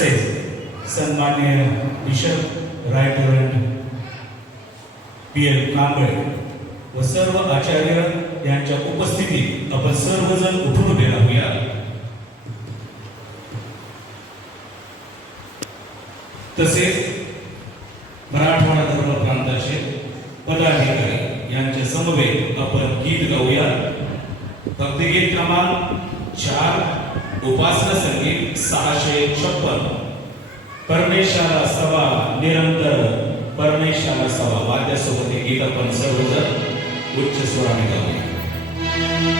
तसेच सन्मान्य bishop right reverend P L Kamble व सर्व आचार्य यांच्या उपस्थितीत आपण सर्वजण उठून उभे राहूया. तसेच मराठवाडा धर्म प्रांताचे पदाधिकारी यांच्या समवेत आपण गीत गाऊया. भक्तगीत क्रमांक चार. उपासना संगीत सहाशे छप्पन. परमेश्वर सभा निरंतर परमेश्वर सभा. वाद्यासोबत गीत आपण सर्वजण उच्च स्वराने गाऊया.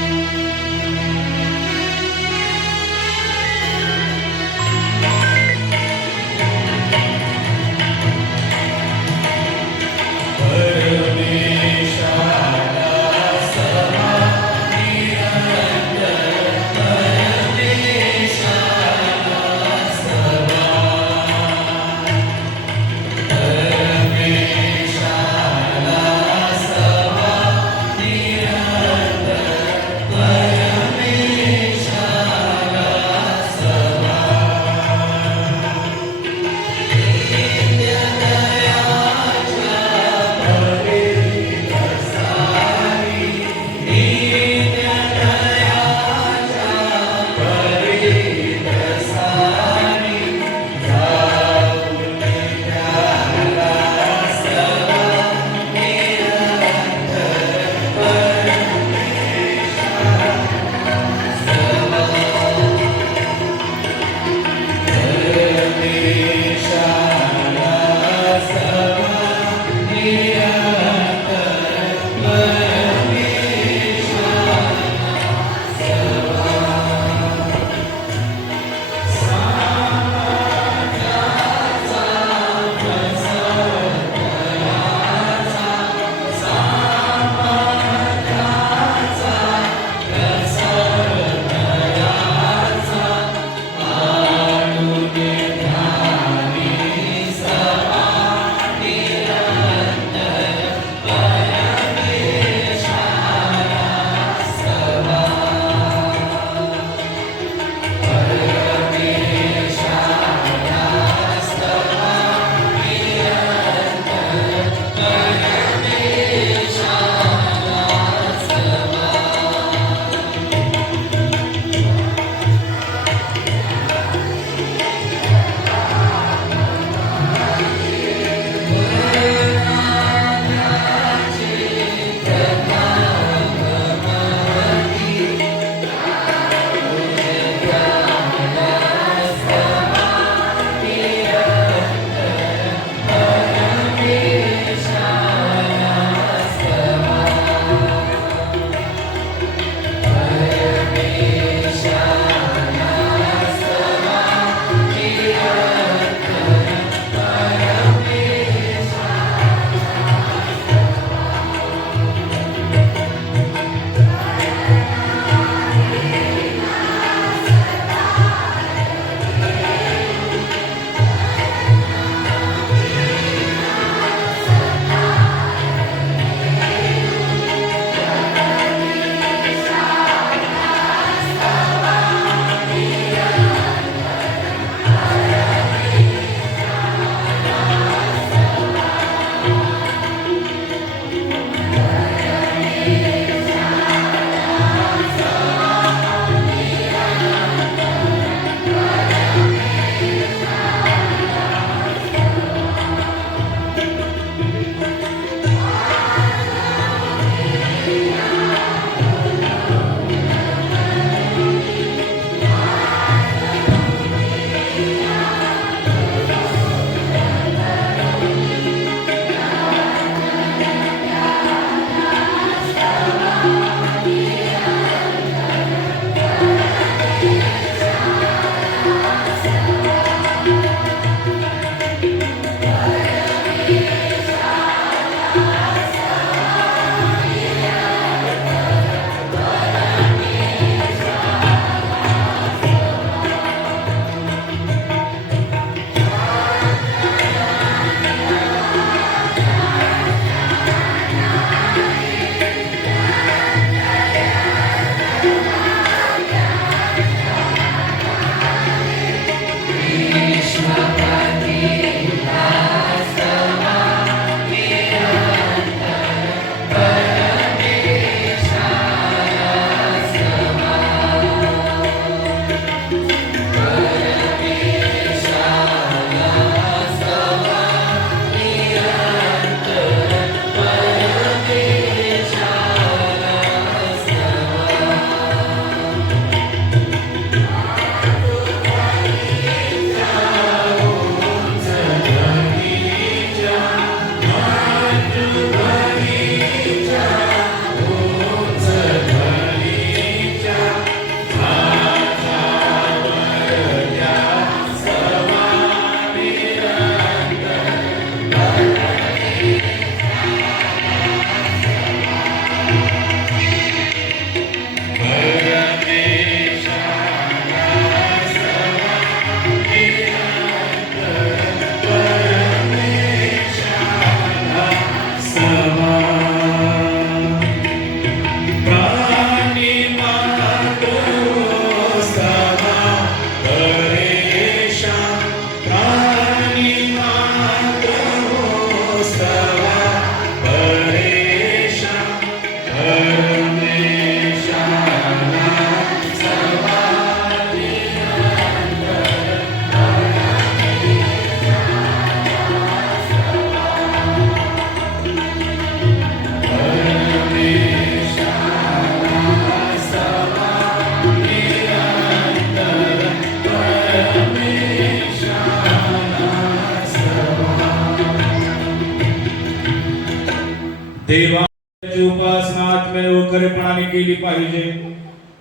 केली पाहिजे.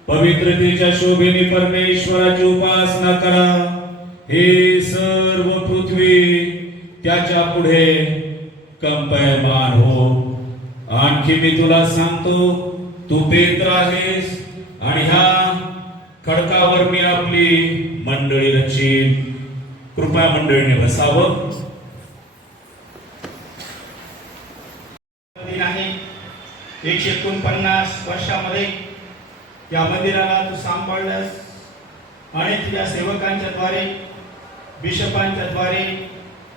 पवित्रतेच्या शोभेने परमेश्वराची उपासना करा. हे सर्व पृथ्वी त्याच्या पुढे कंपयमान हो. आणखी मी तुला सांगतो तू पेत्र आहेस आणि ह्या खडकावर मी आपली मंडळी रचीन. कृपया मंडळीने बसावं दिन आहे एकशे एकोणपन्नास वर्षामध्ये या मंदिराला तू सांभाळलंस आणि तुझ्या सेवकांच्या द्वारे बिशपांच्या द्वारे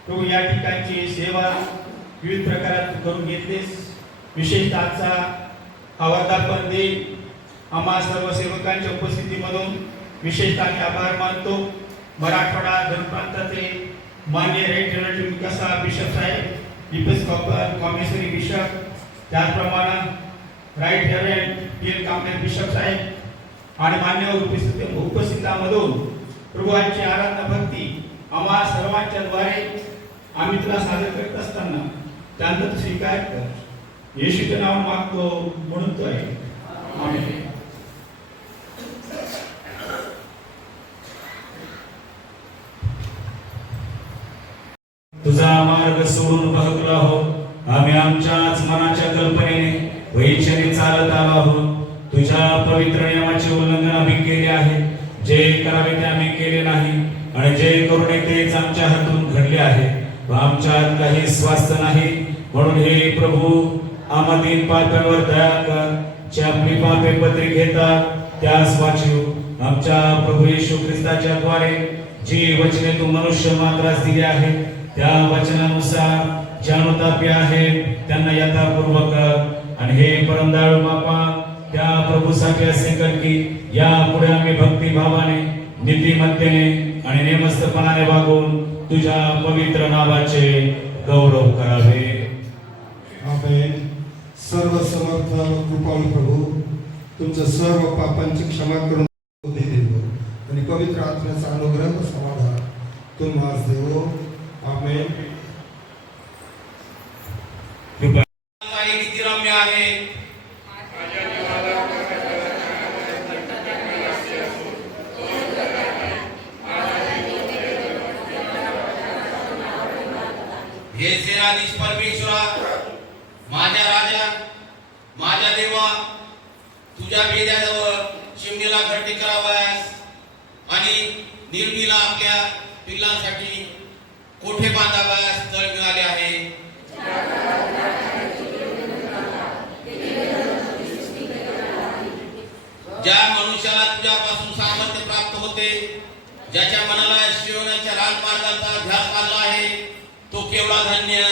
तू या ठिकाणची सेवा विविध प्रकारात करून घेतलीस. विशेषतः आजचा हा वर्धापन दिन आम्हा सर्व सेवकांच्या उपस्थितीमधून विशेषतः आम्ही आभार मानतो. मराठवाडा जनप्रांताचे मान्य रेट जनरल कसा बिशप साहेब कॉपर कॉमेसरी बिशप त्याचप्रमाणे right reverend P L Kamble bishop साहेब आणि मान्यवर उपस्थित उपस्थितांमधून प्रभूंची आराधना भक्ती आम्हा सर्वांच्या द्वारे आम्ही तुला सादर करत असताना त्यांना तू स्वीकार कर. येशूचं नाव मागतो म्हणून तो आहे. तुझा मार्ग सोडून बहकलो हो आलो आहोत. तुझ्या पवित्र नियमाचे उल्लंघन आम्ही केले आहे. जे करावे ते आम्ही केले नाही. आणि जे करू नये तेच आमच्या हातून घडले आहे. व आमच्यात काही स्वास्थ्य नाही. म्हणून हे प्रभू आम्हा पाप्यांवर दया कर. जे आपली पापे पत्री घेतात त्यास वाचू. आमच्या प्रभू येशू ख्रिस्ताच्या द्वारे जी वचने तू मनुष्य मात्रास दिली आहे त्या वचनानुसार ज्या अनुतापी आहेत त्यांना यथापूर्वक आणि हे परमदाळू बापा त्या प्रभूसाठी असे कर की या पुढे आम्ही भक्तिभावाने नीतिमत्तेने आणि नेमस्तपणाने वागून तुझ्या पवित्र नावाचे गौरव करावे. सर्व समर्थ कृपाळू प्रभू तुमच्या सर्व पापांची क्षमा करून बुद्धी देव. आणि पवित्र आत्म्याचा अनुग्रह समाधान तुम्हाला देऊ आमेन कृपया आणि किती रम्य आहे हे सेनाधीश परमेश्वरा माझ्या माझ्या देवा तुझ्या बेद्याजवळ चिमणीला घरटी करावयास आणि निर्मीला आपल्या पिल्लांसाठी कोठे बांधावयास स्थळ मिळाले आहे? ज्या मनुष्याला तुझ्यापासून सामर्थ्य प्राप्त होते ज्याच्या मनाला शिवण्याच्या राजमार्गाचा ध्यास लागला आहे तो केवढा धन्य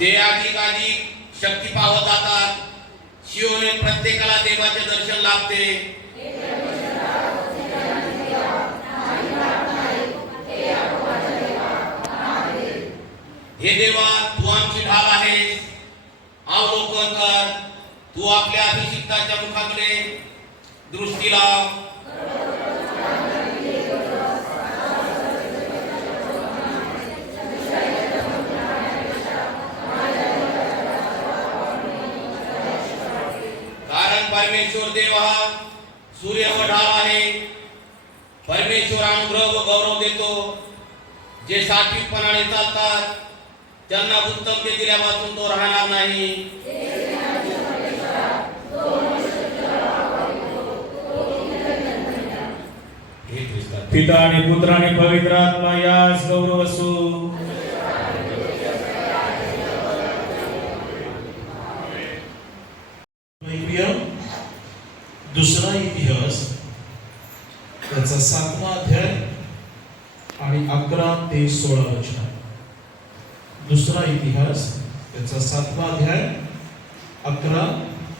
ते अधिक अधिक शक्ती पावत जातात. शिवने प्रत्येकाला देवाचे दर्शन लाभते. हे देवा तू आमची ढाल आहेस. अवलोकन कर. तू आपल्या अभिषिक्ताच्या मुखाकडे दृष्टी लाव. परमेश्वर देव हा सूर्य व ढाल आहे परमेश्वर अनुग्रह व गौरव देतो. जे सात्विकपणाने चालतात त्यांना उत्तम ते दिल्यापासून तो राहणार नाही. पिता आणि पुत्र आणि पवित्र आत्मा यास गौरव असो. दुसरा इतिहास त्याचा सातवा अध्याय आणि अकरा ते सोळा वचन दुसरा इतिहास त्याचा सातवा अध्याय अकरा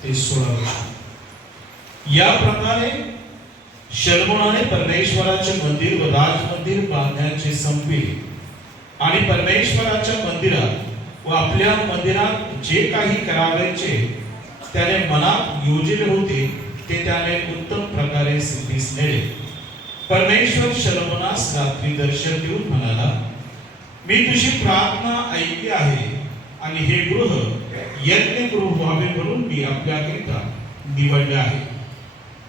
ते सोळा वचन या प्रकारे शलमोनाने परमेश्वराचे मंदिर व राज मंदिर बांधण्याचे संपविले आणि परमेश्वराच्या मंदिरात व आपल्या मंदिरात जे काही करावयाचे त्याने मनात योजिले होते ते त्याने उत्तम प्रकारे सिद्धीस नेले. परमेश्वर शलोमोनास रात्री दर्शन देऊन म्हणाला मी तुझी प्रार्थना ऐकली आहे आणि हे गृह यज्ञ गृह व्हावे म्हणून मी आपल्याकरिता निवडले आहे.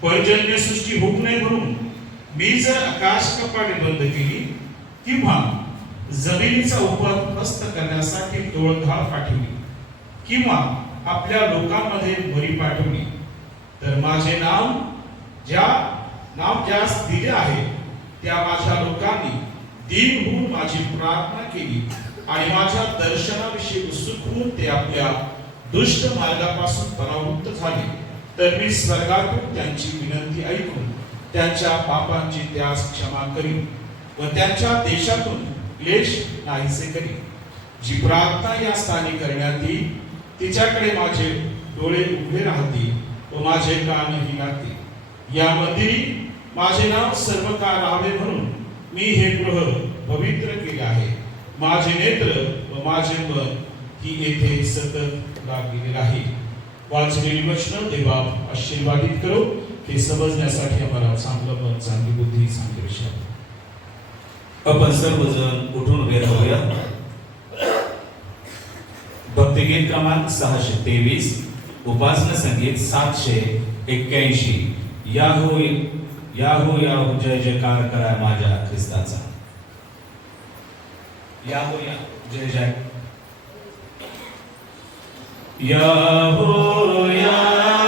पर्जन्य सृष्टी होऊ नये म्हणून मी जर आकाश कपाटे बंद केली किंवा जमिनीचा उपहस्त करण्यासाठी टोळधाळ पाठवली किंवा आपल्या लोकांमध्ये मरी पाठवली तर माझे नाम ज्या नाव ज्यास दिले आहे त्या माझ्या लोकांनी दिन होऊन माझी प्रार्थना केली आणि माझ्या दर्शनाविषयी उत्सुक होऊन ते आपल्या दुष्ट मार्गापासून परावृत्त झाले. तर मी स्वर्गातून त्यांची विनंती ऐकून त्यांच्या पापांची त्यास क्षमा करीन व त्यांच्या देशातून क्लेश नाहीसे करीन. जी प्रार्थना या स्थानी करण्यात येईल तिच्याकडे माझे डोळे उभे राहतील. व माझे कानही लागतील. या मंदिरी माझे नाव सर्व काळ राहावे म्हणून मी हे गृह पवित्र केले आहे. माझे नेत्र व माझे मन ही येथे सतत लागलेले राहील वाचलेली वचन देवा आशीर्वादित करो. हे समजण्यासाठी आम्हाला चांगलं मन चांगली बुद्धी चांगली विषय आपण सर्वजण उठून उभे राहूया भक्तिगीत क्रमांक सहाशे तेवीस. उपासना संगीत सातशे एक्क्याऐंशी. याहो या हो जय जयकार करा माझ्या ख्रिस्ताचा. याहो या जय जय. याहो या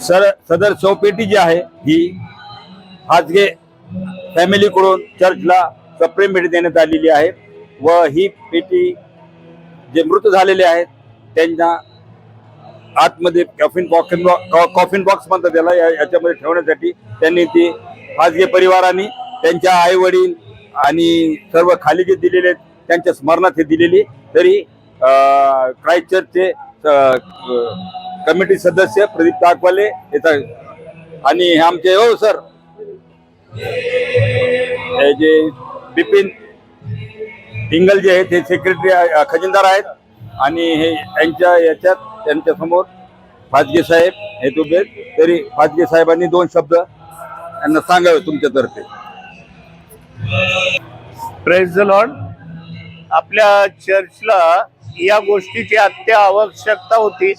सर सदर चौपेटी जी आहे ही हाजगे फॅमिलीकडून चर्चला सप्रेम भेट देण्यात आलेली आहे व ही पेटी जे मृत झालेले आहेत त्यांना आतमध्ये कॉफिन बॉक्स कॉफिन बॉक्स म्हणतात त्याला या- याच्यामध्ये ठेवण्यासाठी त्यांनी ती हाजगे परिवाराने त्यांच्या आई वडील आणि सर्व खाली जे दिलेले आहेत त्यांच्या स्मरणात हे दिलेली. तरी क्राईस्ट चर्चचे कमिटी सदस्य प्रदीप ताकवाले येतात आणि हे आमचे हो सर. हे जे बिपिन डिंगल जे आहेत ते सेक्रेटरी खजिनदार आहेत. आणि हे यांच्या याच्यात त्यांच्यासमोर फाजगे साहेब हे तो तरी फाजगे साहेबांनी दोन शब्द यांना सांगावे तुमच्यातर्फे. प्रेज द लॉर्ड आपल्या चर्चला या गोष्टीची अत्यावश्यकता होती.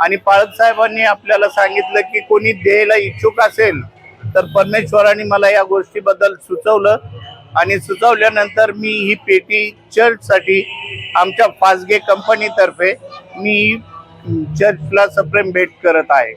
आणि पाळत साहेबांनी आपल्याला सांगितलं की कोणी द्यायला इच्छुक असेल तर परमेश्वरांनी मला या गोष्टीबद्दल सुचवलं. आणि सुचवल्यानंतर मी ही पेटी चर्चसाठी आमच्या फासगे कंपनीतर्फे मी चर्चला सप्रेम भेट करत आहे.